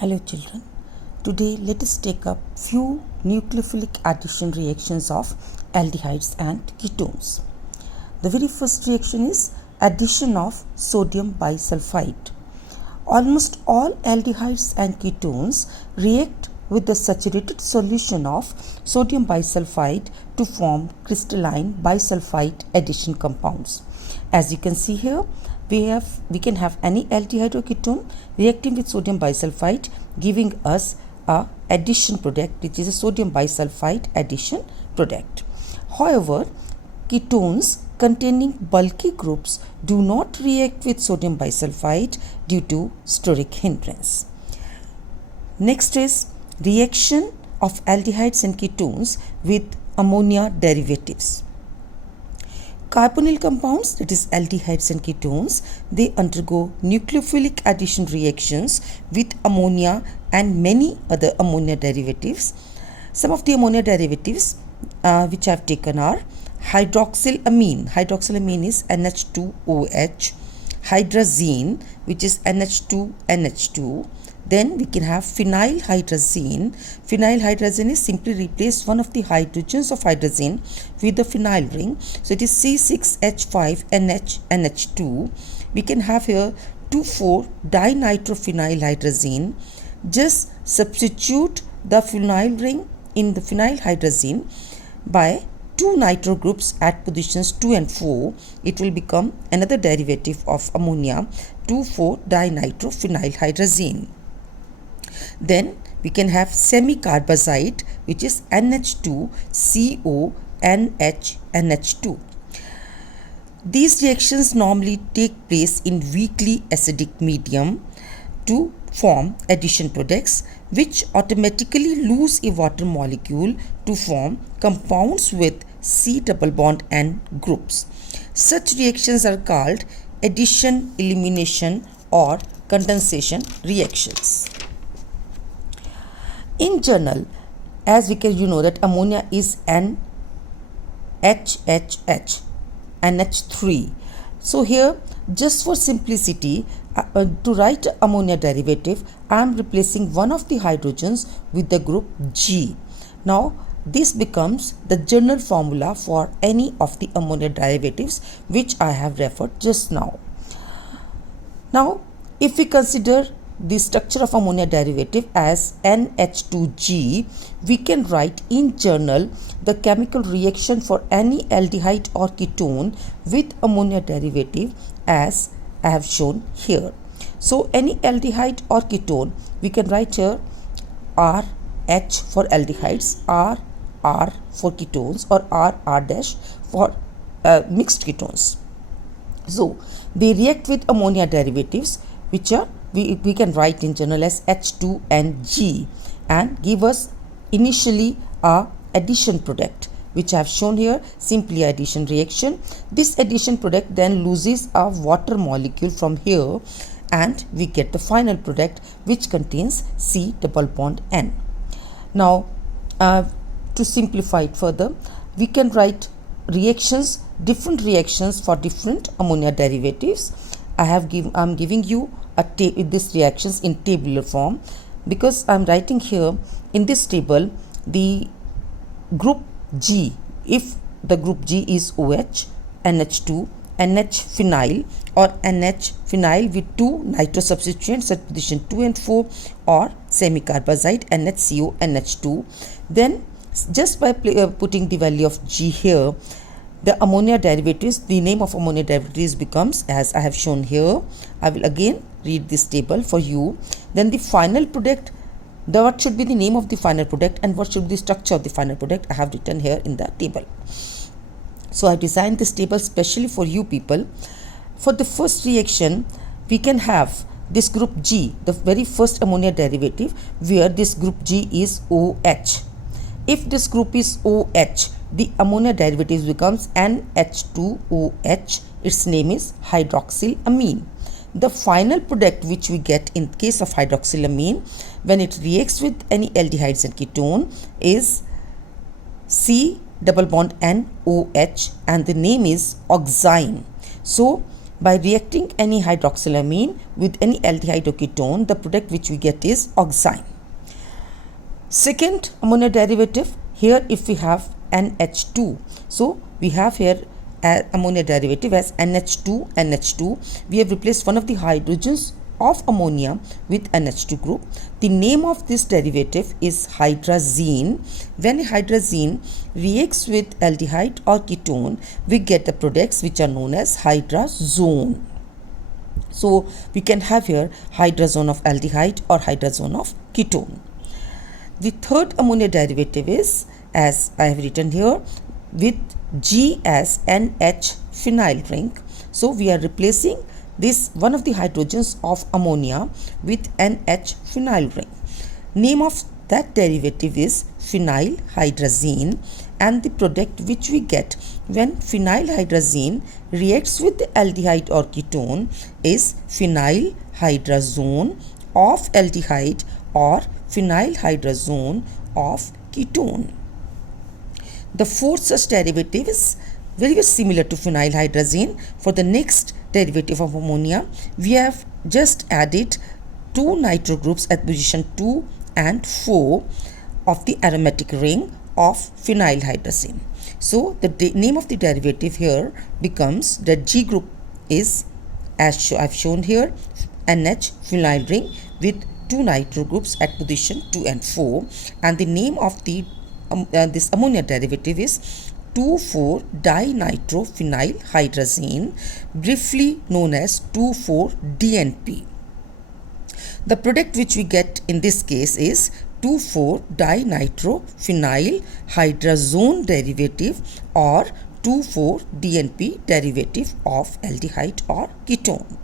Hello children, today let us take up few nucleophilic addition reactions of aldehydes and ketones. The very first reaction is addition of sodium bisulfite. Almost all aldehydes and ketones react with the saturated solution of sodium bisulfite to form crystalline bisulfite addition compounds. As you can see here, we can have any aldehyde or ketone reacting with sodium bisulfite, giving us a addition product, which is a sodium bisulfite addition product. However, ketones containing bulky groups do not react with sodium bisulfite due to steric hindrance. Next is reaction of aldehydes and ketones with ammonia derivatives. Carbonyl compounds, that is aldehydes and ketones, they undergo nucleophilic addition reactions with ammonia and many other ammonia derivatives. Some of the ammonia derivatives which I have taken are hydroxylamine. Hydroxylamine is NH2OH. Hydrazine, which is NH2NH2. Then we can have phenylhydrazine. Phenylhydrazine is simply replace one of the hydrogens of hydrazine with the phenyl ring. So it is C6H5NH2. We can have here 2,4-dinitrophenylhydrazine. Just substitute the phenyl ring in the phenylhydrazine by 2 nitro groups at positions 2 and 4. It will become another derivative of ammonia, 2,4-dinitrophenylhydrazine. Then we can have semicarbazide, which is NH2CONH2. These reactions normally take place in weakly acidic medium to form addition products, which automatically lose a water molecule to form compounds with C double bond N groups. Such reactions are called addition, elimination or condensation reactions. In general, as we can that ammonia is NHHH, NH3. So here, just for simplicity, to write ammonia derivative, I am replacing one of the hydrogens with the group G. Now, this becomes the general formula for any of the ammonia derivatives which I have referred just now. Now, if we consider the structure of ammonia derivative as NH2G, we can write in journal the chemical reaction for any aldehyde or ketone with ammonia derivative as I have shown here. So any aldehyde or ketone, we can write here RH for aldehydes, RR for ketones, or RR dash for mixed ketones. So they react with ammonia derivatives, which are we can write in general as H2 and G, and give us initially a addition product, which I have shown here, simply addition reaction. This addition product then loses a water molecule from here, and we get the final product which contains C double bond N. Now to simplify it further, we can write reactions, different reactions for different ammonia derivatives. I'm giving you these reactions in tabular form, because I'm writing here in this table the group G. If the group G is OH, NH2, NH phenyl, or NH phenyl with 2 nitro substituents at position 2 and 4, or semicarbazide NHCO NH2, then just by putting the value of G here, the ammonia derivatives, the name of ammonia derivatives becomes as I have shown here. I will again read this table for you. Then the final product, what should be the name of the final product and what should be the structure of the final product, I have written here in the table. So I designed this table specially for you people. For the first reaction, we can have this group G, the very first ammonia derivative, where this group G is OH. If this group is OH, the ammonia derivative becomes NH2OH. Its name is hydroxylamine. The final product which we get in case of hydroxylamine, when it reacts with any aldehydes and ketone, is C double bond N OH, and the name is oxime. So by reacting any hydroxylamine with any aldehyde or ketone, the product which we get is oxime. Second ammonia derivative, here if we have NH2, so we have here ammonia derivative as NH2, NH2. We have replaced one of the hydrogens of ammonia with NH2 group. The name of this derivative is hydrazine. When a hydrazine reacts with aldehyde or ketone, we get the products which are known as hydrazone. So we can have here hydrazone of aldehyde or hydrazone of ketone. The third ammonia derivative is, as I have written here, with G as NH phenyl ring. So we are replacing this one of the hydrogens of ammonia with NH phenyl ring. Name of that derivative is phenylhydrazine, and the product which we get when phenylhydrazine reacts with the aldehyde or ketone is phenylhydrazone of aldehyde or phenylhydrazone of ketone. The fourth such derivative is very similar to phenylhydrazine. For the next derivative of ammonia, we have just added two nitro groups at position 2 and 4 of the aromatic ring of phenylhydrazine. So the name of the derivative here becomes, the G group is, as I've shown here, NH phenyl ring with two nitro groups at position 2 and 4, and the name of the this ammonia derivative is 2,4-dinitrophenylhydrazine, briefly known as 2,4-DNP. The product which we get in this case is 2,4-dinitrophenylhydrazone derivative or 2,4-DNP derivative of aldehyde or ketone.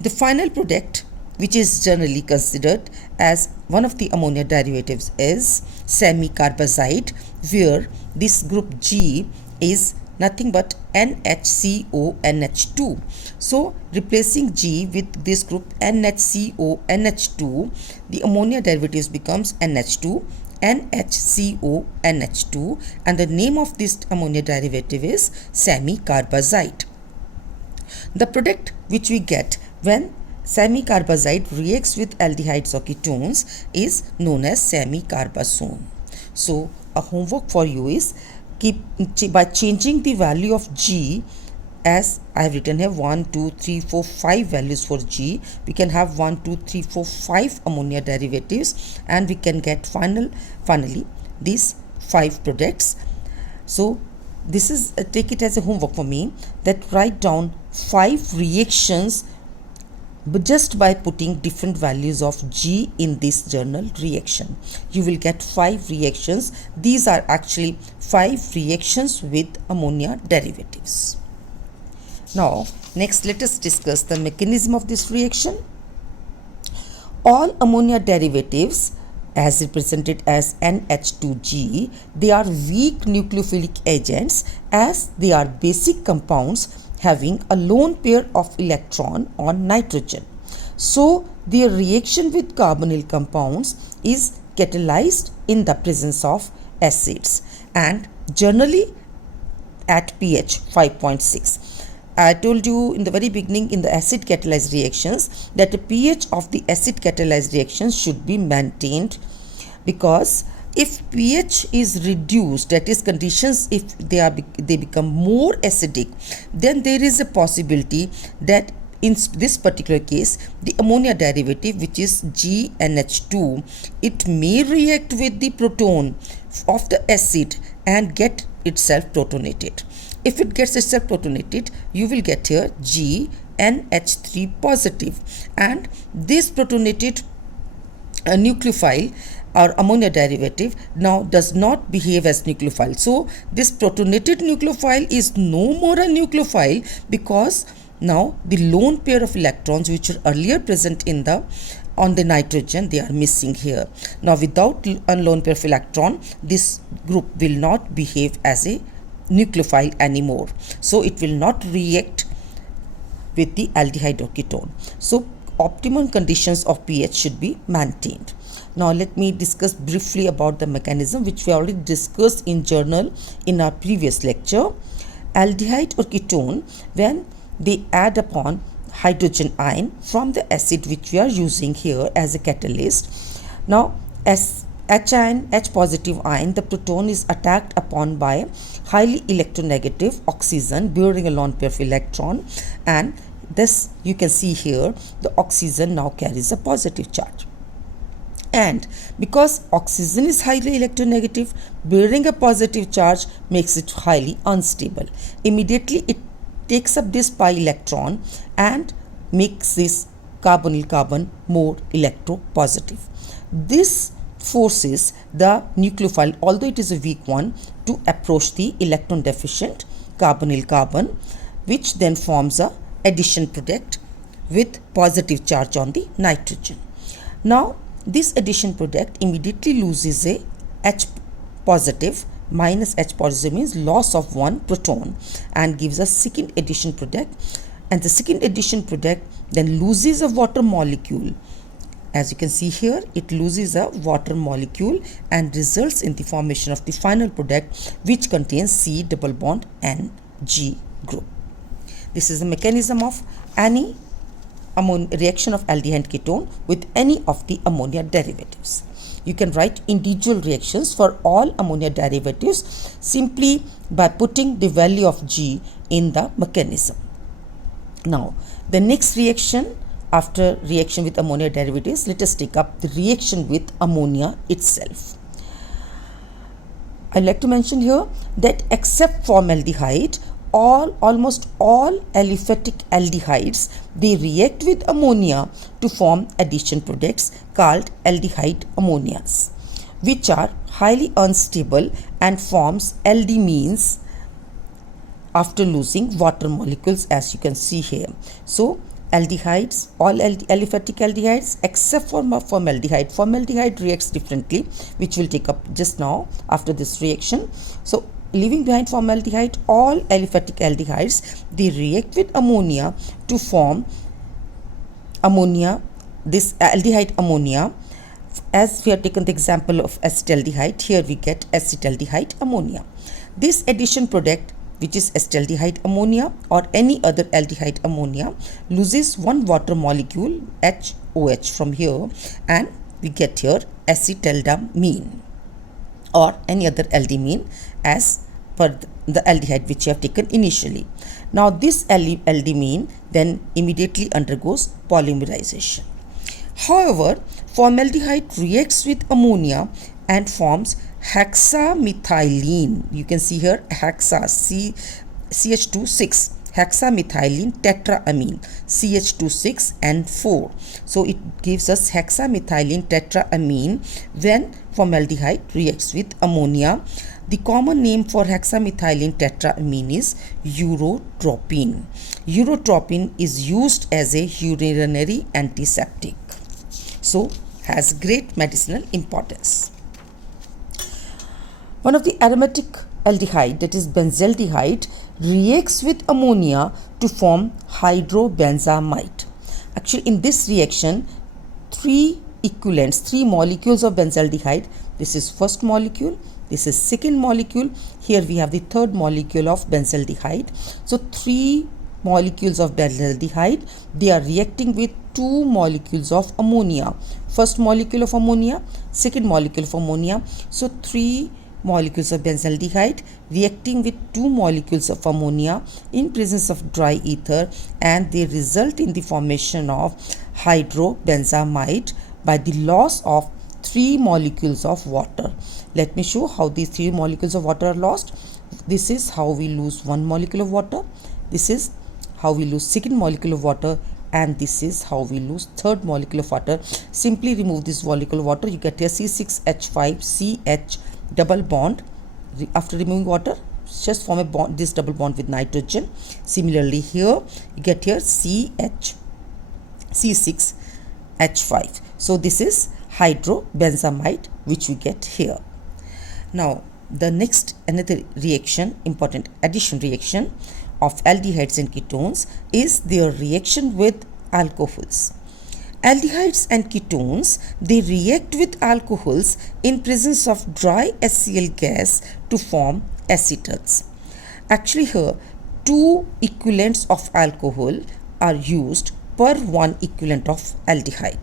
The final product, which is generally considered as one of the ammonia derivatives, is semicarbazide, where this group G is nothing but NHCONH2. So replacing G with this group NHCONH2, the ammonia derivatives becomes NH2, NHCONH2, and the name of this ammonia derivative is semicarbazide. The product which we get when semicarbazide reacts with aldehydes or ketones is known as semicarbazone. So a homework for you is by changing the value of G, as I have written here 1, 2, 3, 4, 5 values for G, we can have 1, 2, 3, 4, 5 ammonia derivatives, and we can get finally these 5 products. So this is take it as a homework for me, that write down 5 reactions but just by putting different values of G in this journal reaction. You will get 5 reactions. These are actually 5 reactions with ammonia derivatives. Now, next let us discuss the mechanism of this reaction. All ammonia derivatives, as represented as NH2G, they are weak nucleophilic agents as they are basic compounds having a lone pair of electron on nitrogen. So their reaction with carbonyl compounds is catalyzed in the presence of acids and generally at pH 5.6. I told you in the very beginning in the acid catalyzed reactions that the pH of the acid catalyzed reactions should be maintained, because if pH is reduced, that is conditions if they become more acidic, then there is a possibility that in this particular case the ammonia derivative, which is GNH2, it may react with the proton of the acid and get itself protonated. If it gets itself protonated, you will get here GNH3 positive, and this protonated nucleophile or ammonia derivative now does not behave as nucleophile. So this protonated nucleophile is no more a nucleophile, because now the lone pair of electrons which were earlier present in on the nitrogen, they are missing here. Now without a lone pair of electron, this group will not behave as a nucleophile anymore. So it will not react with the aldehyde or ketone. So optimum conditions of pH should be maintained. Now let me discuss briefly about the mechanism which we already discussed in journal in our previous lecture. Aldehyde or ketone, when they add upon hydrogen ion from the acid which we are using here as a catalyst. Now as H ion, H positive ion, the proton is attacked upon by highly electronegative oxygen bearing a lone pair of electron, and this you can see here the oxygen now carries a positive charge. And because oxygen is highly electronegative, bearing a positive charge makes it highly unstable. Immediately it takes up this pi electron and makes this carbonyl carbon more electropositive. This forces the nucleophile, although it is a weak one, to approach the electron deficient carbonyl carbon, which then forms a addition product with positive charge on the nitrogen. Now this addition product immediately loses a H positive. Minus H positive means loss of one proton, and gives a second addition product, and the second addition product then loses a water molecule. As you can see here, it loses a water molecule and results in the formation of the final product, which contains C double bond N G group. This is the mechanism of any reaction of aldehyde ketone with any of the ammonia derivatives. You can write individual reactions for all ammonia derivatives simply by putting the value of G in the mechanism. Now, the next reaction after reaction with ammonia derivatives, let us take up the reaction with ammonia itself. I'd like to mention here that except formaldehyde, almost all aliphatic aldehydes, they react with ammonia to form addition products called aldehyde ammonias, which are highly unstable and forms aldemenes after losing water molecules, as you can see here. So aldehydes, all aliphatic aldehydes except for formaldehyde. Formaldehyde reacts differently, which we'll take up just now after this reaction. So leaving behind formaldehyde, all aliphatic aldehydes, they react with ammonia to form ammonia, this aldehyde ammonia. As we have taken the example of acetaldehyde, here we get acetaldehyde ammonia. This addition product, which is acetaldehyde ammonia or any other aldehyde ammonia, loses one water molecule HOH from here, and we get here acetaldamine or any other aldimine as per the aldehyde which you have taken initially. Now this aldimine then immediately undergoes polymerization. However, formaldehyde reacts with ammonia and forms hexamethylene. You can see here hexa, CH2 hexamethylene tetraamine, CH2 and 4. So it gives us hexamethylene tetraamine when formaldehyde reacts with ammonia. The common name for hexamethylene tetraamine is urotropine. Urotropine is used as a urinary antiseptic, so has great medicinal importance. One of the aromatic aldehyde, that is benzaldehyde, reacts with ammonia to form hydrobenzamide. Actually, in this reaction, three molecules of benzaldehyde. This is first molecule, this is second molecule, here we have the third molecule of benzaldehyde. So three molecules of benzaldehyde, they are reacting with two molecules of ammonia. First molecule of ammonia, second molecule of ammonia. So three molecules of benzaldehyde reacting with two molecules of ammonia in presence of dry ether, and they result in the formation of hydrobenzamide by the loss of three molecules of water. Let me show how these three molecules of water are lost. This is how we lose one molecule of water, this is how we lose second molecule of water, and this is how we lose third molecule of water. Simply remove this molecule of water, you get here C6H5CH double bond. After removing water, just form a bond, this double bond with nitrogen. Similarly here you get here C6H5. So this is hydrobenzamide which we get here. Now the next another reaction, important addition reaction of aldehydes and ketones is their reaction with alcohols. Aldehydes and ketones, they react with alcohols in presence of dry HCl gas to form acetals. Actually here 2 equivalents of alcohol are used per 1 equivalent of aldehyde.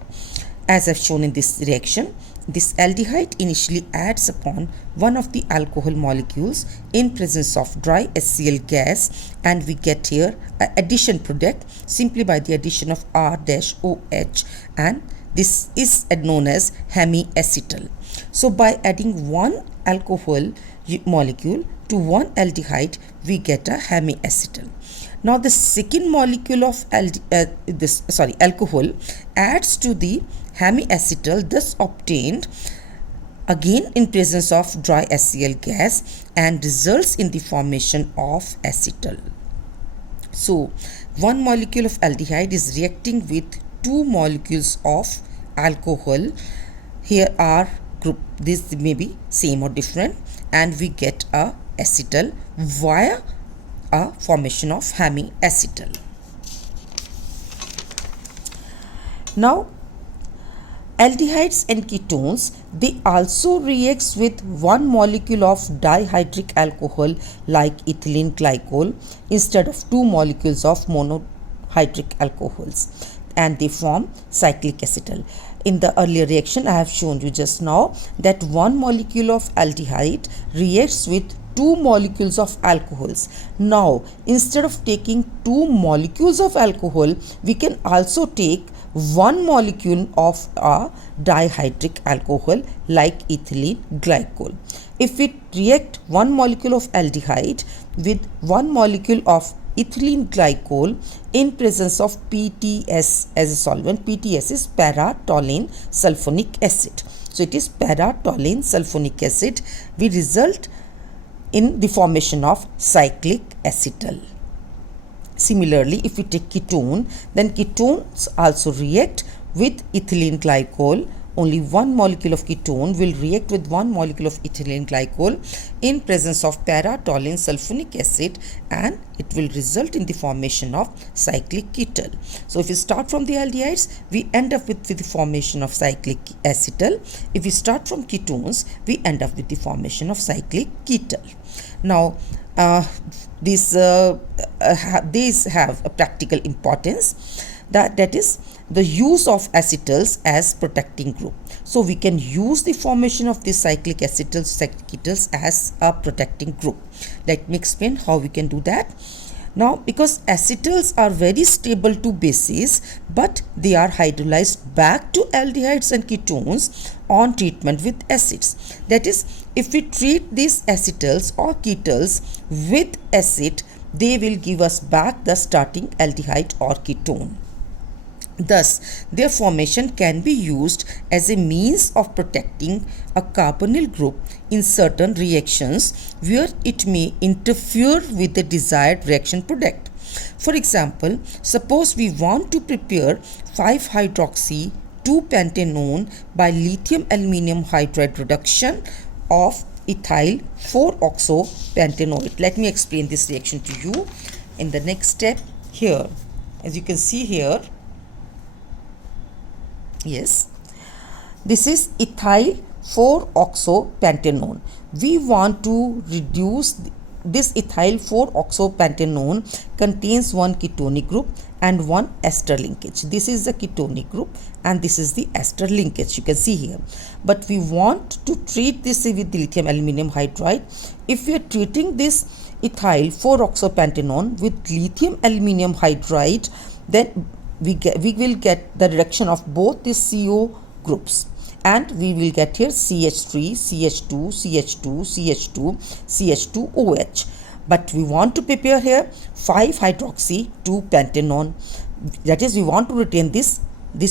As I've shown in this reaction, this aldehyde initially adds upon one of the alcohol molecules in presence of dry HCl gas, and we get here an addition product simply by the addition of R-OH, and this is known as hemiacetal. So by adding one alcohol molecule to one aldehyde, we get a hemiacetal. Now the second molecule of alcohol adds to the hemiacetal thus obtained again in presence of dry HCl gas and results in the formation of acetal. So one molecule of aldehyde is reacting with two molecules of alcohol. Here are group, this may be same or different, and we get a acetal via a formation of hemiacetal. Now aldehydes and ketones, they also reacts with one molecule of dihydric alcohol like ethylene glycol instead of two molecules of monohydric alcohols, and they form cyclic acetal. In the earlier reaction I have shown you just now that one molecule of aldehyde reacts with two molecules of alcohols. Now instead of taking two molecules of alcohol, we can also take one molecule of a dihydric alcohol like ethylene glycol. If we react one molecule of aldehyde with one molecule of ethylene glycol in presence of PTS as a solvent, PTS is para-toluene sulfonic acid. So it is para-toluene sulfonic acid. We result in the formation of cyclic acetal. Similarly, if we take ketone, then ketones also react with ethylene glycol. Only one molecule of ketone will react with one molecule of ethylene glycol in presence of para-toluene sulfonic acid, and it will result in the formation of cyclic ketal. So if we start from the aldehydes, we end up with the formation of cyclic acetal. If we start from ketones, we end up with the formation of cyclic ketal. Now these have a practical importance, that is the use of acetals as protecting group. So we can use the formation of these cyclic acetals, cyclic ketals as a protecting group. Let me explain how we can do that. Now, because acetals are very stable to bases, but they are hydrolyzed back to aldehydes and ketones on treatment with acids. That is, if we treat these acetals or ketals with acid, they will give us back the starting aldehyde or ketone. Thus, their formation can be used as a means of protecting a carbonyl group in certain reactions where it may interfere with the desired reaction product. For example, suppose we want to prepare 5-hydroxy-2-pentanone by lithium aluminium hydride reduction of ethyl 4-oxo-pentanoate. Let me explain this reaction to you in the next step here. As you can see here, yes, this is ethyl 4-oxo-pentanone. We want to reduce this ethyl 4-oxo-pentanone contains one ketonic group and one ester linkage. This is the ketonic group and this is the ester linkage, you can see here. But we want to treat this with the lithium aluminium hydride. If we are treating this ethyl 4-oxo-pentanone with lithium aluminium hydride, then we will get the reduction of both the CO groups, and we will get here CH3, CH2, CH2, CH2, CH2OH. But we want to prepare here 5-hydroxy-2-pentanone. That is, we want to retain this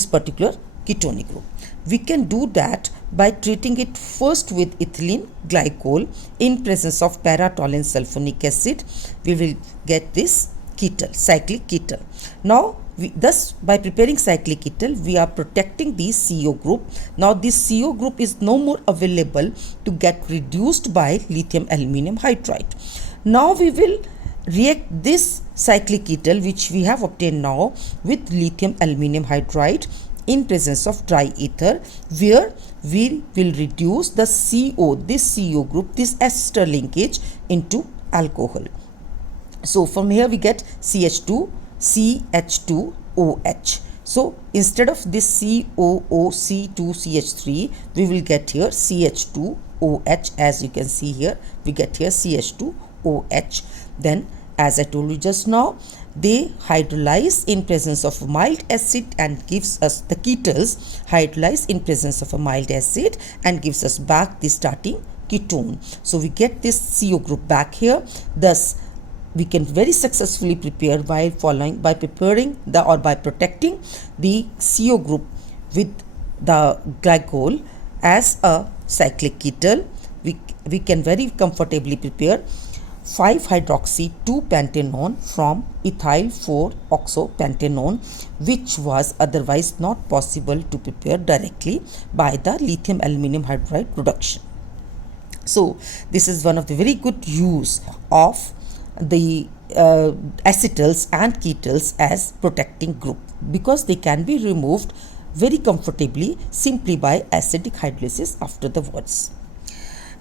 particular ketonic group. We can do that by treating it first with ethylene glycol in presence of para-toluene sulfonic acid. We will get this ketal, cyclic ketal. Now, thus by preparing cyclic ketal, we are protecting the CO group. Now this CO group is no more available to get reduced by lithium aluminium hydride. Now we will react this cyclic ketal which we have obtained now with lithium aluminium hydride in presence of dry ether, where we will reduce the CO, this CO group, this ester linkage into alcohol. So from here we get CH2, CH2OH. So instead of this COOC2CH3, we will get here CH2OH. As you can see here, we get here CH2OH. Then, as I told you just now, they hydrolyze in presence of a mild acid and gives us the ketals hydrolyze in presence of a mild acid and gives us back the starting ketone. So we get this CO group back here. Thus we can very successfully prepare by preparing by protecting the CO group with the glycol as a cyclic ketal. We can very comfortably prepare 5-hydroxy-2-pentanone from ethyl 4-oxopentanone, which was otherwise not possible to prepare directly by the lithium aluminum hydride production. So this is one of the very good use of the acetals and ketals as protecting group, because they can be removed very comfortably simply by acidic hydrolysis afterwards.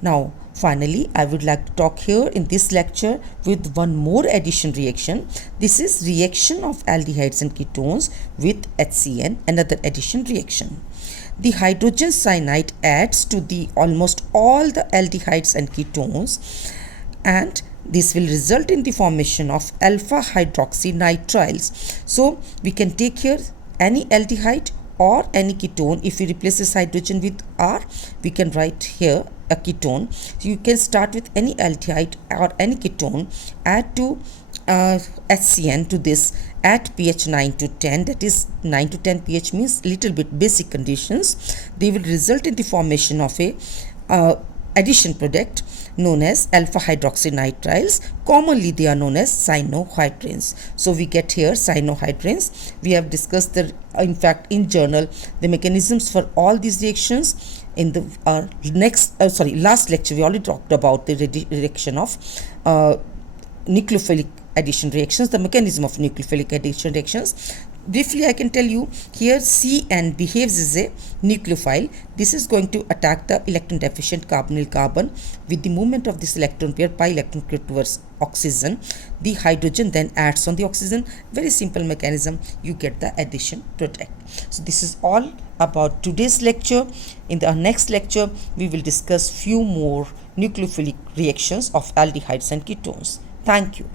Now finally, I would like to talk here in this lecture with one more addition reaction. This is reaction of aldehydes and ketones with HCN, another addition reaction. The hydrogen cyanide adds to the almost all the aldehydes and ketones, and this will result in the formation of alpha hydroxynitriles. So we can take here any aldehyde or any ketone. If we replace this hydrogen with R, we can write here a ketone. So you can start with any aldehyde or any ketone, add to HCN to this at pH 9 to 10, that is 9 to 10 pH means little bit basic conditions. They will result in the formation of a addition product known as alpha hydroxynitriles. Commonly they are known as cyanohydranes. So we get here cyanohydranes. We have discussed in fact in journal the mechanisms for all these reactions. In the last lecture we already talked about the reaction of nucleophilic addition reactions, the mechanism of nucleophilic addition reactions. Briefly, I can tell you here CN behaves as a nucleophile. This is going to attack the electron deficient carbonyl carbon with the movement of this electron pair pi electron towards oxygen. The hydrogen then adds on the oxygen. Very simple mechanism. You get the addition product. So this is all about today's lecture. In the next lecture, we will discuss few more nucleophilic reactions of aldehydes and ketones. Thank you.